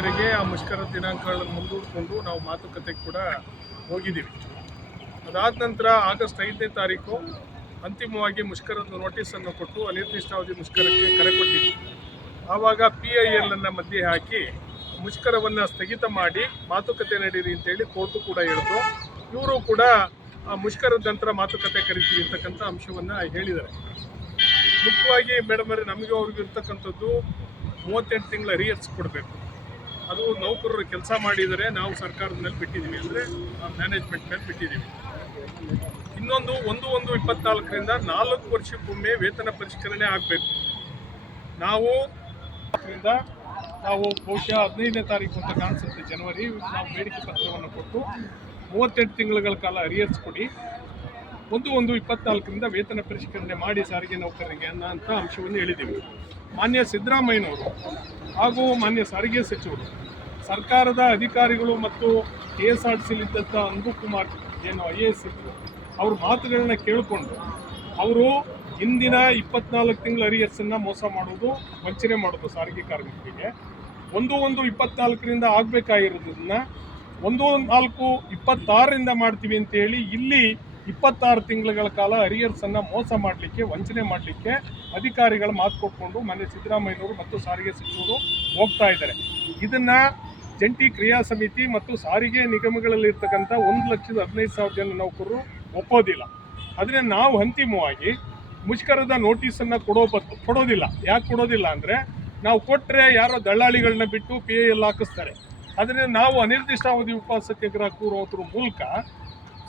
ಮೇರೆಗೆ ಆ ಮುಷ್ಕರ ದಿನಾಂಕಗಳನ್ನು ಮುಂದೂಡಿಕೊಂಡು ನಾವು ಮಾತುಕತೆಗೆ ಕೂಡ ಹೋಗಿದ್ದೀವಿ. ಅದಾದ ನಂತರ ಆಗಸ್ಟ್ 5ನೇ ತಾರೀಕು ಅಂತಿಮವಾಗಿ ಮುಷ್ಕರದ ನೋಟಿಸನ್ನು ಕೊಟ್ಟು ಅನಿರ್ದಿಷ್ಟಾವಧಿ ಮುಷ್ಕರಕ್ಕೆ ಕರೆ ಕೊಟ್ಟಿದ್ವಿ. ಆವಾಗ PIL ಅನ್ನು ಮಧ್ಯೆ ಹಾಕಿ ಮುಷ್ಕರವನ್ನು ಸ್ಥಗಿತ ಮಾಡಿ ಮಾತುಕತೆ ನಡೀರಿ ಅಂತೇಳಿ ಕೋರ್ಟು ಕೂಡ ಹೇಳಿದ್ರು. ಇವರು ಕೂಡ ಮುಷ್ಕರದ ನಂತರ ಮಾತುಕತೆ ಕರಿತೀವಿ ಅಂತಕ್ಕಂಥ ಅಂಶವನ್ನು ಹೇಳಿದ್ದಾರೆ. ಮುಖ್ಯವಾಗಿ ಮೇಡಮ್ ಅವರೇ, ನಮಗೆ ಅವ್ರಿಗೆ ಇರ್ತಕ್ಕಂಥದ್ದು 38 ತಿಂಗಳ ಅರಿಯರ್ಸ್ ಕೊಡಬೇಕು. ಅದು ನೌಕರರು ಕೆಲಸ ಮಾಡಿದರೆ ನಾವು ಸರ್ಕಾರದ ಮೇಲೆ ಬಿಟ್ಟಿದ್ದೀವಿ, ಅಂದರೆ ಮ್ಯಾನೇಜ್ಮೆಂಟ್ ಮೇಲೆ ಬಿಟ್ಟಿದ್ದೀವಿ. ಇನ್ನೊಂದು 1/1/24ರಿಂದ 4 ವರ್ಷಕ್ಕೊಮ್ಮೆ ವೇತನ ಪರಿಷ್ಕರಣೆ ಆಗಬೇಕು. ನಾವು ಬಹುಶಃ 15ನೇ ತಾರೀಕು ಅಂತ ಕಾಣಿಸುತ್ತೆ, ಜನವರಿ, ನಾವು ಬೇಡಿಕೆ ಪತ್ರವನ್ನು ಕೊಟ್ಟು 38 ತಿಂಗಳ ಕಾಲ ಅರಿಯರ್ಸ್ ಕೊಡಿ, 1/1/24ರಿಂದ ವೇತನ ಪರಿಷ್ಕರಣೆ ಮಾಡಿ ಸಾರಿಗೆ ನೌಕರರಿಗೆ ಅನ್ನೋಂಥ ಅಂಶವನ್ನು ಹೇಳಿದ್ದೀವಿ. ಮಾನ್ಯ ಸಿದ್ದರಾಮಯ್ಯನವರು ಹಾಗೂ ಮಾನ್ಯ ಸಾರಿಗೆ ಸಚಿವರು, ಸರ್ಕಾರದ ಅಧಿಕಾರಿಗಳು ಮತ್ತು KSRTCಲಿದ್ದಂಥ ಅನ್ಬು ಕುಮಾರ್ ಏನು IAS ಇದ್ದರು, ಅವ್ರ ಮಾತುಗಳನ್ನ ಕೇಳಿಕೊಂಡು ಅವರು ಹಿಂದಿನ 24 ತಿಂಗಳ ಅರಿಯರ್ಸನ್ನು ಮೋಸ ಮಾಡೋದು, ವಂಚನೆ ಮಾಡೋದು ಸಾರಿಗೆ ಕಾರ್ಮಿಕರಿಗೆ 1/1/24ರಿಂದ ಆಗಬೇಕಾಗಿರೋದನ್ನ 1/4/26ರಿಂದ ಮಾಡ್ತೀವಿ ಅಂತೇಳಿ ಇಲ್ಲಿ 26 ತಿಂಗಳ ಕಾಲ ಅರಿಯರ್ಸನ್ನು ಮೋಸ ಮಾಡಲಿಕ್ಕೆ, ವಂಚನೆ ಮಾಡಲಿಕ್ಕೆ ಅಧಿಕಾರಿಗಳ ಮಾತು ಕೊಟ್ಕೊಂಡು ಮಾನ್ಯ ಸಿದ್ದರಾಮಯ್ಯನವರು ಮತ್ತು ಸಾರಿಗೆ ಸಚಿವರು ಹೋಗ್ತಾ ಇದ್ದಾರೆ. ಇದನ್ನು ಜಂಟಿ ಕ್ರಿಯಾ ಸಮಿತಿ ಮತ್ತು ಸಾರಿಗೆ ನಿಗಮಗಳಲ್ಲಿರ್ತಕ್ಕಂಥ 1,15,000 ಜನ ನೌಕರರು ಒಪ್ಪೋದಿಲ್ಲ. ಆದರೆ ನಾವು ಅಂತಿಮವಾಗಿ ಮುಷ್ಕರದ ನೋಟಿಸನ್ನು ಕೊಡೋದಿಲ್ಲ. ಯಾಕೆ ಕೊಡೋದಿಲ್ಲ ಅಂದರೆ, ನಾವು ಕೊಟ್ಟರೆ ಯಾರೋ ದಳ್ಳಾಳಿಗಳನ್ನ ಬಿಟ್ಟು PIL ಹಾಕಿಸ್ತಾರೆ. ಆದರೆ ನಾವು ಅನಿರ್ದಿಷ್ಟಾವಧಿ ಉಪವಾಸ ಸತ್ಯಾಗ್ರಹ ಕೂರೋದ್ರ ಮೂಲಕ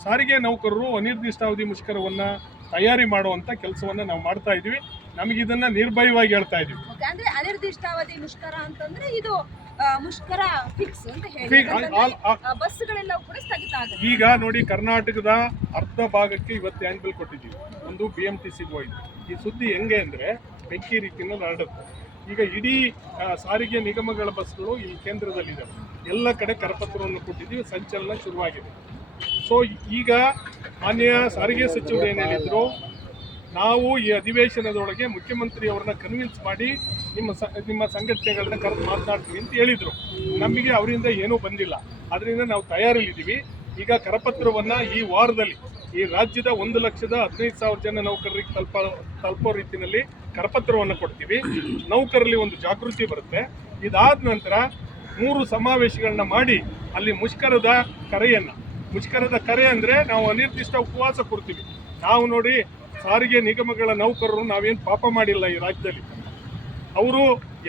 ಸಾರಿಗೆ ನೌಕರರು ಅನಿರ್ದಿಷ್ಟಾವಧಿ ಮುಷ್ಕರವನ್ನು ತಯಾರಿ ಮಾಡುವಂಥ ಕೆಲಸವನ್ನು ನಾವು ಮಾಡ್ತಾ ಇದ್ದೀವಿ. ನಮಗಿದನ್ನು ನಿರ್ಭಯವಾಗಿ ಹೇಳ್ತಾ ಇದ್ದೀವಿ. ಅಂದ್ರೆ ಅನಿರ್ದಿಷ್ಟಾವಧಿ ಮುಷ್ಕರ ಅಂತಂದ್ರೆ ಇದು ಮುಷ್ಕರ ಫಿಕ್ಸ್ ಅಂತ ಹೇಳಿ ಬಸ್ಗಳೆಲ್ಲ ಕೂಡ ಸ್ಥಗಿತ ಆಗುತ್ತೆ. ಈಗ ನೋಡಿ, ಕರ್ನಾಟಕದ ಅರ್ಧ ಭಾಗಕ್ಕೆ ಇವತ್ತು ಹ್ಯಾಂಡ್ ಕೊಟ್ಟಿದ್ದೀವಿ, ಒಂದು BMTCಗೆ ಹೋಯ್ತು. ಈ ಸುದ್ದಿ ಹೆಂಗೆ ಅಂದರೆ ಬೆಂಕಿ ರೀತಿಯಲ್ಲಿ ಹರಡುತ್ತೆ. ಈಗ ಇಡೀ ಸಾರಿಗೆ ನಿಗಮಗಳ ಬಸ್ಗಳು ಈ ಕೇಂದ್ರದಲ್ಲಿದ್ದಾವೆ, ಎಲ್ಲ ಕಡೆ ಕರಪತ್ರವನ್ನು ಕೊಟ್ಟಿದ್ದೀವಿ, ಸಂಚಲನ ಶುರುವಾಗಿದೆ. ಸೊ ಈಗ ಮಾನ್ಯ ಸಾರಿಗೆ ಸಚಿವರು ಏನು ಹೇಳಿದರು, ನಾವು ಈ ಅಧಿವೇಶನದೊಳಗೆ ಮುಖ್ಯಮಂತ್ರಿಯವ್ರನ್ನ ಕನ್ವಿನ್ಸ್ ಮಾಡಿ ನಿಮ್ಮ ಸಂಘಟನೆಗಳನ್ನ ಕರೆದು ಮಾತನಾಡ್ತೀವಿ ಅಂತ ಹೇಳಿದರು. ನಮಗೆ ಅವರಿಂದ ಏನೂ ಬಂದಿಲ್ಲ, ಅದರಿಂದ ನಾವು ತಯಾರಿಲ್ಲಿದ್ದೀವಿ. ಈಗ ಕರಪತ್ರವನ್ನು ಈ ವಾರದಲ್ಲಿ ಈ ರಾಜ್ಯದ 1,15,000 ಜನ ನೌಕರರಿಗೆ ತಲುಪೋ ರೀತಿಯಲ್ಲಿ ಕರಪತ್ರವನ್ನು ಕೊಡ್ತೀವಿ. ನೌಕರರಲ್ಲಿ ಒಂದು ಜಾಗೃತಿ ಬರುತ್ತೆ. ಇದಾದ ನಂತರ 3 ಸಮಾವೇಶಗಳನ್ನ ಮಾಡಿ ಅಲ್ಲಿ ಮುಷ್ಕರದ ಕರೆ ಅಂದರೆ ನಾವು ಅನಿರ್ದಿಷ್ಟ ಉಪವಾಸ ಕೊಡ್ತೀವಿ. ನಾವು ನೋಡಿ, ಸಾರಿಗೆ ನಿಗಮಗಳ ನೌಕರರು ನಾವೇನು ಪಾಪ ಮಾಡಿಲ್ಲ ಈ ರಾಜ್ಯದಲ್ಲಿ. ಅವರು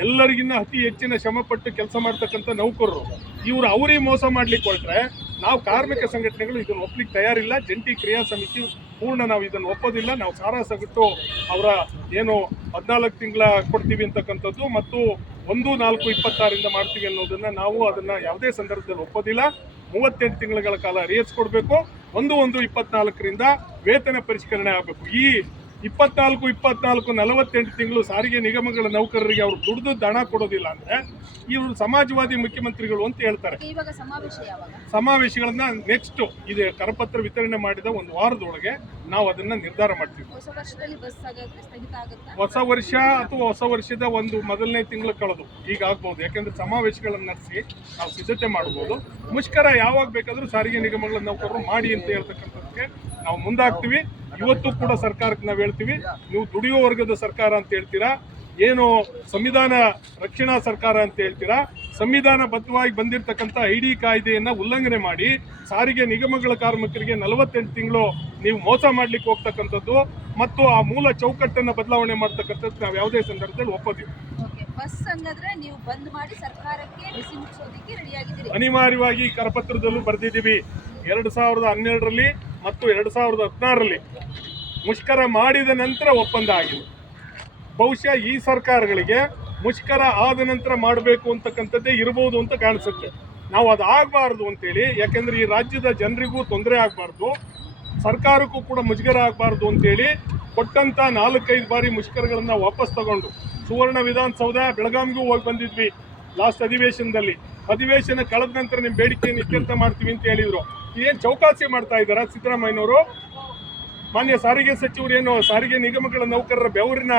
ಎಲ್ಲರಿಗಿನ್ನ ಅತಿ ಹೆಚ್ಚಿನ ಶ್ರಮಪಟ್ಟು ಕೆಲಸ ಮಾಡ್ತಕ್ಕಂಥ ನೌಕರರು. ಇವರು ಅವರಿಗೆ ಮೋಸ ಮಾಡ್ಲಿಕ್ಕೆ ಹೊರಟ್ರೆ ನಾವು ಕಾರ್ಮಿಕ ಸಂಘಟನೆಗಳು ಇದನ್ನು ಒಪ್ಪಲಿಕ್ಕೆ ತಯಾರಿಲ್ಲ. ಜಂಟಿ ಕ್ರಿಯಾ ಸಮಿತಿ ಪೂರ್ಣ ನಾವು ಇದನ್ನು ಒಪ್ಪೋದಿಲ್ಲ. ನಾವು ಸಾರಾಸಗಟ್ಟು ಅವರ ಏನು 14 ತಿಂಗಳ ಕೊಡ್ತೀವಿ ಅಂತಕ್ಕಂಥದ್ದು ಮತ್ತು 1/4/26ರಿಂದ ಮಾಡ್ತೀವಿ ಅನ್ನೋದನ್ನು ನಾವು ಅದನ್ನು ಯಾವುದೇ ಸಂದರ್ಭದಲ್ಲಿ ಒಪ್ಪೋದಿಲ್ಲ. 38 ತಿಂಗಳ ಕಾಲ ಅರಿಯರ್ಸ್ ಕೊಡಬೇಕು, 1/1/24ರಿಂದ ವೇತನ ಪರಿಷ್ಕರಣೆ ಆಗಬೇಕು. ಈ 24 48 ತಿಂಗಳು ಸಾರಿಗೆ ನಿಗಮಗಳ ನೌಕರರಿಗೆ ಅವರು ದುಡ್ದು ಹಣ ಕೊಡೋದಿಲ್ಲ ಅಂದರೆ ಇವರು ಸಮಾಜವಾದಿ ಮುಖ್ಯಮಂತ್ರಿಗಳು ಅಂತ ಹೇಳ್ತಾರೆ. ಸಮಾವೇಶಗಳನ್ನ ನೆಕ್ಸ್ಟ್ ಇದೆ ಕರಪತ್ರ ವಿತರಣೆ ಮಾಡಿದ 1 ವಾರದೊಳಗೆ ನಾವು ಅದನ್ನ ನಿರ್ಧಾರ ಮಾಡ್ತೀವಿ. ಹೊಸ ವರ್ಷ ಅಥವಾ ಹೊಸ ವರ್ಷದ ಒಂದು ಮೊದಲನೇ ತಿಂಗಳು ಕಳೆದು ಈಗ ಆಗ್ಬಹುದು. ಯಾಕೆಂದ್ರೆ ಸಮಾವೇಶಗಳನ್ನು ನಡೆಸಿ ನಾವು ಸಿದ್ಧತೆ ಮಾಡ್ಬೋದು. ಮುಷ್ಕರ ಯಾವಾಗ ಬೇಕಾದರೂ ಸಾರಿಗೆ ನಿಗಮಗಳ ನೌಕರರು ಮಾಡಿ ಅಂತ ಹೇಳ್ತಕ್ಕಂಥದ್ದಕ್ಕೆ ನಾವು ಮುಂದಾಗ್ತೀವಿ. ಇವತ್ತು ಕೂಡ ಸರ್ಕಾರಕ್ಕೆ ನಾವು ಹೇಳ್ತೀವಿ, ನೀವು ದುಡಿಯುವ ವರ್ಗದ ಸರ್ಕಾರ ಅಂತ ಹೇಳ್ತೀರಾ, ಏನು ಸಂವಿಧಾನ ರಕ್ಷಣಾ ಸರ್ಕಾರ ಅಂತ ಹೇಳ್ತೀರಾ, ಸಂವಿಧಾನಬದ್ಧವಾಗಿ ಬಂದಿರತಕ್ಕಂಥ ID ಕಾಯ್ದೆಯನ್ನು ಉಲ್ಲಂಘನೆ ಮಾಡಿ ಸಾರಿಗೆ ನಿಗಮಗಳ ಕಾರ್ಮಿಕರಿಗೆ 48 ತಿಂಗಳು ನೀವು ಮೋಸ ಮಾಡಲಿಕ್ಕೆ ಹೋಗ್ತಕ್ಕಂಥದ್ದು ಮತ್ತು ಆ ಮೂಲ ಚೌಕಟ್ಟನ್ನು ಬದಲಾವಣೆ ಮಾಡ್ತಕ್ಕಂಥದ್ದು ನಾವು ಯಾವುದೇ ಸಂದರ್ಭದಲ್ಲಿ ಒಪ್ಪೋದಿಲ್ಲ. ಅನಿವಾರ್ಯವಾಗಿ ಕರಪತ್ರದಲ್ಲೂ ಬರೆದಿದ್ದೀವಿ. 2012ರಲ್ಲಿ ಮತ್ತು 2016ರಲ್ಲಿ ಮುಷ್ಕರ ಮಾಡಿದ ನಂತರ ಒಪ್ಪಂದ ಆಗಿದೆ. ಬಹುಶಃ ಈ ಸರ್ಕಾರಗಳಿಗೆ ಮುಷ್ಕರ ಆದ ನಂತರ ಮಾಡಬೇಕು ಅಂತಕ್ಕಂಥದ್ದೇ ಇರ್ಬೋದು ಅಂತ ಕಾಣಿಸುತ್ತೆ. ನಾವು ಅದು ಆಗಬಾರ್ದು ಅಂತೇಳಿ, ಯಾಕೆಂದರೆ ಈ ರಾಜ್ಯದ ಜನರಿಗೂ ತೊಂದರೆ ಆಗಬಾರ್ದು, ಸರ್ಕಾರಕ್ಕೂ ಕೂಡ ಮುಜುಗರ ಆಗಬಾರ್ದು ಅಂತೇಳಿ ಕೊಟ್ಟಂಥ 4-5 ಬಾರಿ ಮುಷ್ಕರಗಳನ್ನು ವಾಪಸ್ ತಗೊಂಡು ಸುವರ್ಣ ವಿಧಾನಸೌಧ ಬೆಳಗಾವಿಗೂ ಹೋಗಿ ಬಂದಿದ್ವಿ ಲಾಸ್ಟ್ ಅಧಿವೇಶನ ಕಳೆದ ನಂತರ ನಿಮ್ಮ ಬೇಡಿಕೆಯನ್ನು ಇತ್ಯರ್ಥ ಮಾಡ್ತೀವಿ ಅಂತ ಹೇಳಿದರು. ಏನು ಚೌಕಾಸಿ ಮಾಡ್ತಾ ಇದ್ದಾರಾ ಸಿದ್ದರಾಮಯ್ಯನವರು? ಮಾನ್ಯ ಸಾರಿಗೆ ಸಚಿವರು ಏನು ಸಾರಿಗೆ ನಿಗಮಗಳ ನೌಕರರ ಬೆವರಿನ